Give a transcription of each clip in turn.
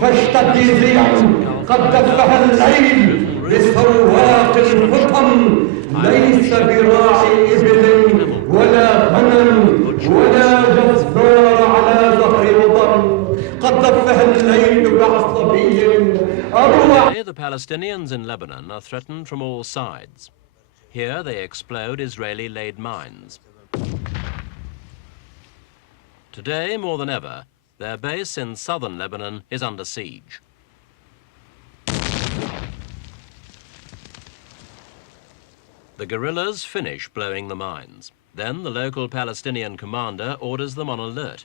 فاشتدي قد دفها الليل بسواق الحطم ليس براعي إبل ولا غنم ولا جزار على ظهر وطن قد دفها الليل بعصبي أروع. Today, the Palestinians in Lebanon are threatened from all sides. Here they explode Israeli-laid mines. Today, more than ever, their base in southern Lebanon is under siege. The guerrillas finish blowing the mines. Then the local Palestinian commander orders them on alert.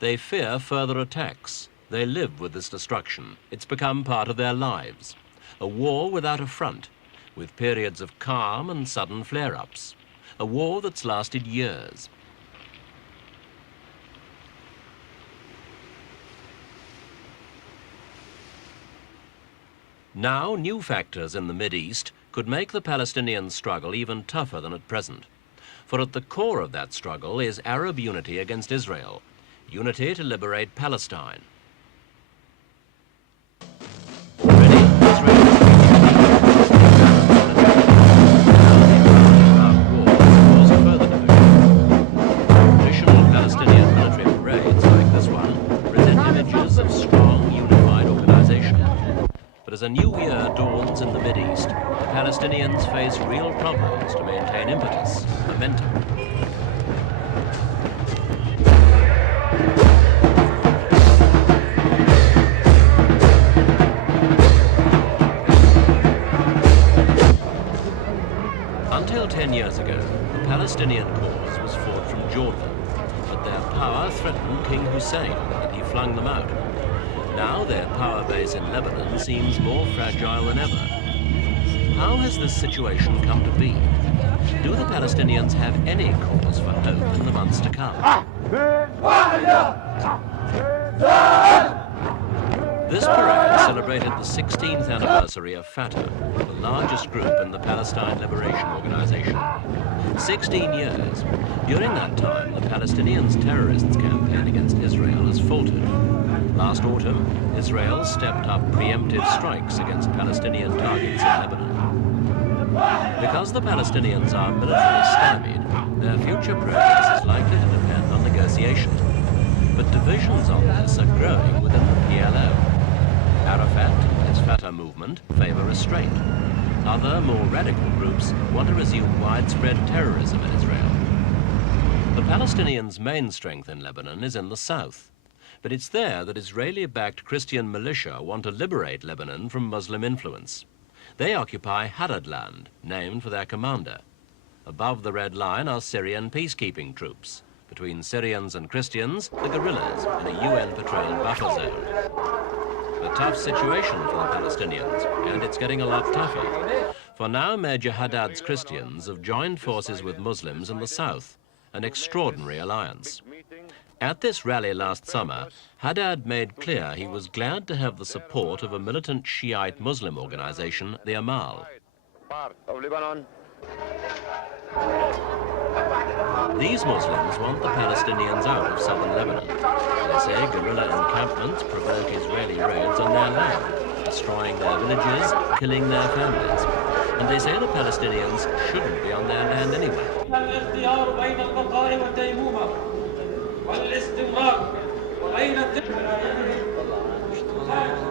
They fear further attacks. They live with this destruction. It's become part of their lives. A war without a front, with periods of calm and sudden flare-ups. A war that's lasted years. Now, new factors in the Mideast could make the Palestinian struggle even tougher than at present. For at the core of that struggle is Arab unity against Israel, unity to liberate Palestine. Already, Israel cause further division. Traditional Palestinian military parades like this one present images of strong, unified organization. But as a new year dawns in the Mideast, the Palestinians face real problems to maintain impetus, momentum. Until 10 years ago, the Palestinian cause was fought from Jordan, but their power threatened King Hussein, and he flung them out. Now their power base in Lebanon seems more fragile than ever. How has this situation come to be? Do the Palestinians have any cause for hope in the months to come? This parade celebrated the 16th anniversary of Fatah, the largest group in the Palestine Liberation Organization. 16 years. During that time, the Palestinians' terrorists' campaign against Israel has faltered. Last autumn, Israel stepped up preemptive strikes against Palestinian targets in Lebanon. Because the Palestinians are militarily stymied, their future progress is likely to depend on negotiations. But divisions on this are growing within the PLO. Arafat and his Fatah movement favor restraint. Other, more radical groups want to resume widespread terrorism in Israel. The Palestinians' main strength in Lebanon is in the south. But it's there that Israeli-backed Christian militia want to liberate Lebanon from Muslim influence. They occupy Hadad land, named for their commander. Above the red line are Syrian peacekeeping troops. Between Syrians and Christians, the guerrillas in a UN-patrolled buffer zone. A tough situation for the Palestinians, and it's getting a lot tougher. For now, Major Haddad's Christians have joined forces with Muslims in the south, an extraordinary alliance. At this rally last summer, Haddad made clear he was glad to have the support of a militant Shiite Muslim organization, the Amal. These Muslims want the Palestinians out of southern Lebanon. They say guerrilla encampments provoke Israeli raids on their land, destroying their villages, killing their families. And they say the Palestinians shouldn't be on their land anyway.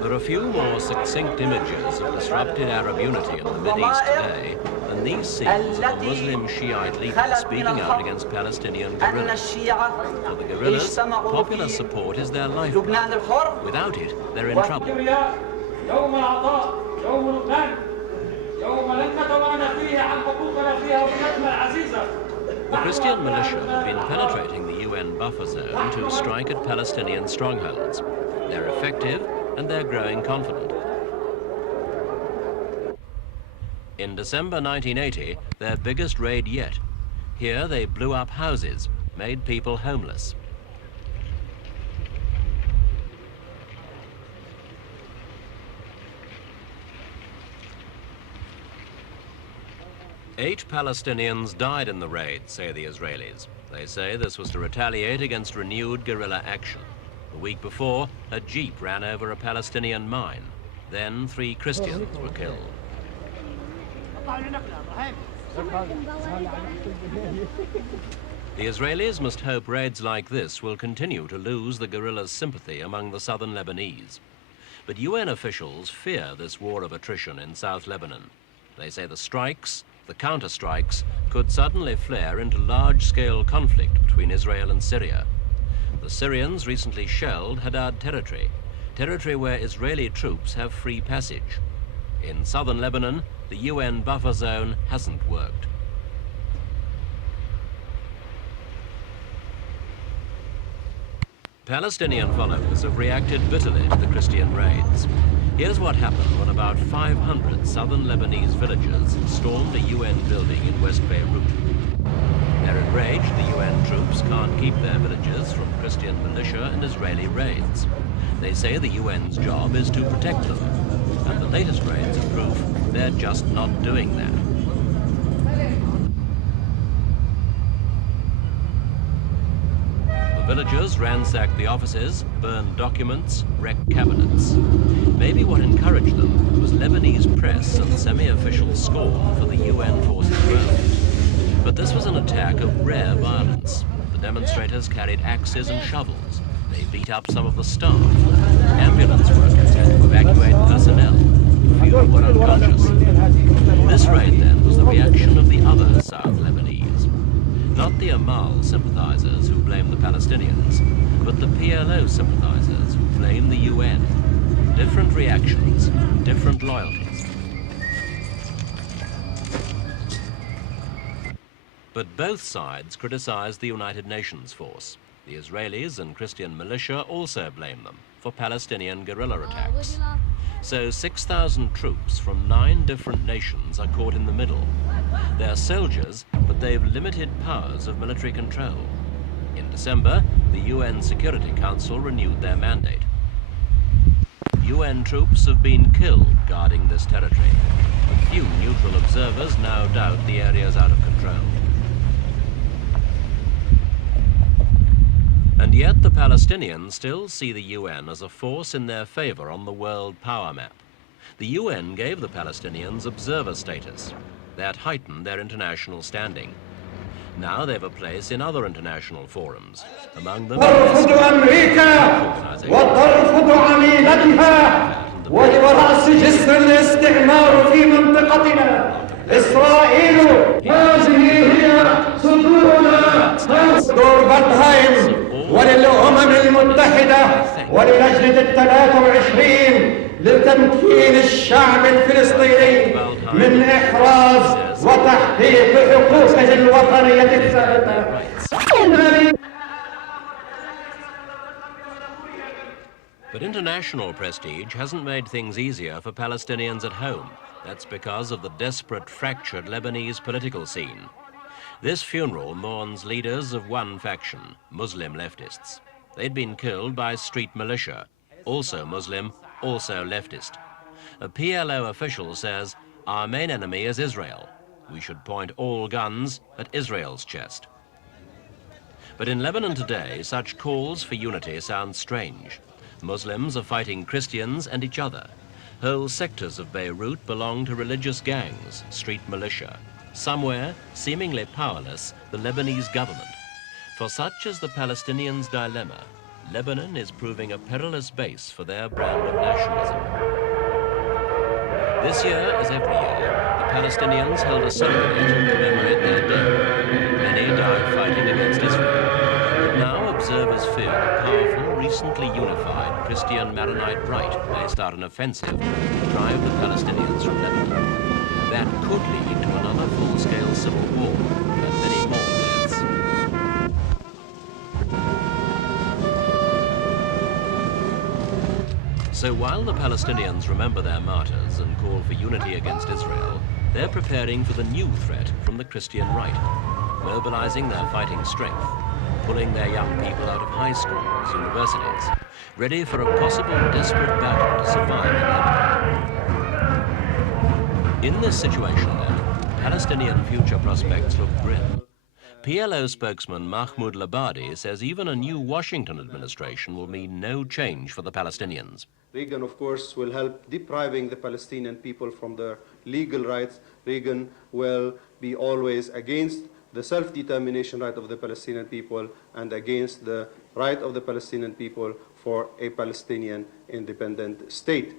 There are few more succinct images of disrupted Arab unity in the Mideast today than these scenes of the Muslim Shiite leaders speaking out against Palestinian guerrillas. For the guerrillas, popular support is their lifeblood. Without it, they're in trouble. The Christian militia have been penetrating the UN buffer zone to strike at Palestinian strongholds. They're effective and they're growing confident. In December 1980, their biggest raid yet. Here they blew up houses, made people homeless. Eight Palestinians died in the raid, say the Israelis. They say this was to retaliate against renewed guerrilla action. The week before, a jeep ran over a Palestinian mine. Then 3 Christians were killed. The Israelis must hope raids like this will continue to lose the guerrillas' sympathy among the southern Lebanese. But UN officials fear this war of attrition in South Lebanon. They say the strikes, the counter-strikes, could suddenly flare into large-scale conflict between Israel and Syria. The Syrians recently shelled Hadad territory, territory where Israeli troops have free passage. In southern Lebanon, the UN buffer zone hasn't worked. Palestinian followers have reacted bitterly to the Christian raids. Here's what happened when about 500 southern Lebanese villagers stormed a UN building in West Beirut. They're enraged the UN troops can't keep their villagers from Christian militia and Israeli raids. They say the UN's job is to protect them, and the latest raids are proof they're just not doing that. The villagers ransacked the offices, burned documents, wrecked cabinets. Maybe what encouraged them was Lebanese press and semi-official scorn for the UN forces' role. But this was an attack of rare violence. The demonstrators carried axes and shovels. They beat up some of the staff. Ambulance workers had to evacuate personnel. A few were unconscious. This raid, then, was the reaction of the other South Lebanese. Not the Amal sympathizers who blame the Palestinians, but the PLO sympathizers who blame the UN. Different reactions, different loyalties. But both sides criticize the United Nations force. The Israelis and Christian militia also blame them for Palestinian guerrilla attacks. So 6,000 troops from 9 different nations are caught in the middle. They're soldiers, but they've limited powers of military control. In December, the UN Security Council renewed their mandate. UN troops have been killed guarding this territory. A few neutral observers now doubt the area's out of control. And yet the Palestinians still see the UN as a force in their favor on the world power map. The UN gave the Palestinians observer status. That heightened their international standing. Now they have a place in other international forums, among them ورأس جسر الاستعمار في منطقتنا إسرائيل هذه هي صدورنا دور بطهايم وللأمم المتحدة وللجنة 23 لتمكين الشعب الفلسطيني من إحراز وتحقيق حقوقه الوطنية الثابتة. But international prestige hasn't made things easier for Palestinians at home. That's because of the desperate, fractured Lebanese political scene. This funeral mourns leaders of one faction, Muslim leftists. They'd been killed by street militia, also Muslim, also leftist. A PLO official says, "Our main enemy is Israel. We should point all guns at Israel's chest." But in Lebanon today, such calls for unity sound strange. Muslims are fighting Christians and each other. Whole sectors of Beirut belong to religious gangs, street militia. Somewhere, seemingly powerless, the Lebanese government. For such is the Palestinians' dilemma, Lebanon is proving a perilous base for their brand of nationalism. This year, as every year, the Palestinians held a ceremony to commemorate their dead. Many died fighting against Israel. But now observers fear the powerful, recently unified Christian Maronite right may start an offensive to drive the Palestinians from Lebanon. That could lead to another full-scale civil war and many more deaths. So while the Palestinians remember their martyrs and call for unity against Israel, they're preparing for the new threat from the Christian right, mobilizing their fighting strength, pulling their young people out of high schools, universities, ready for a possible desperate battle to survive in Lebanon. In this situation, then, Palestinian future prospects look grim. PLO spokesman Mahmoud Labadi says even a new Washington administration will mean no change for the Palestinians. Reagan, of course, will help depriving the Palestinian people from their legal rights. Reagan will be always against the self-determination right of the Palestinian people and against the right of the Palestinian people for a Palestinian independent state.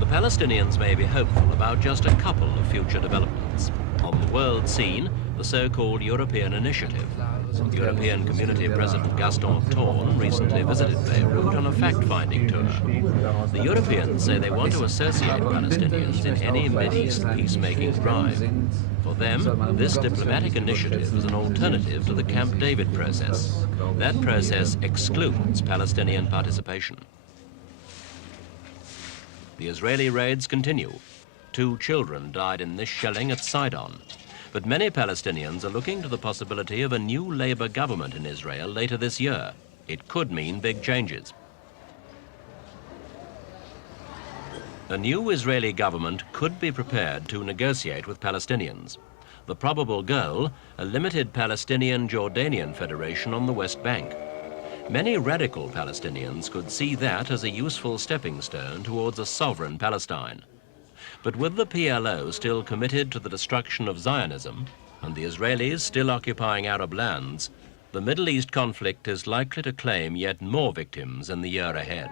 The Palestinians may be hopeful about just a couple of future developments. On the world scene, the so-called European Initiative. European Community President Gaston Thorn recently visited Beirut on a fact-finding tour. The Europeans say they want to associate Palestinians in any Mideast peacemaking drive. For them, this diplomatic initiative is an alternative to the Camp David process. That process excludes Palestinian participation. The Israeli raids continue. 2 children died in this shelling at Sidon. But many Palestinians are looking to the possibility of a new Labour government in Israel later this year. It could mean big changes. A new Israeli government could be prepared to negotiate with Palestinians. The probable goal, a limited Palestinian-Jordanian federation on the West Bank. Many radical Palestinians could see that as a useful stepping stone towards a sovereign Palestine. But with the PLO still committed to the destruction of Zionism and the Israelis still occupying Arab lands, the Middle East conflict is likely to claim yet more victims in the year ahead.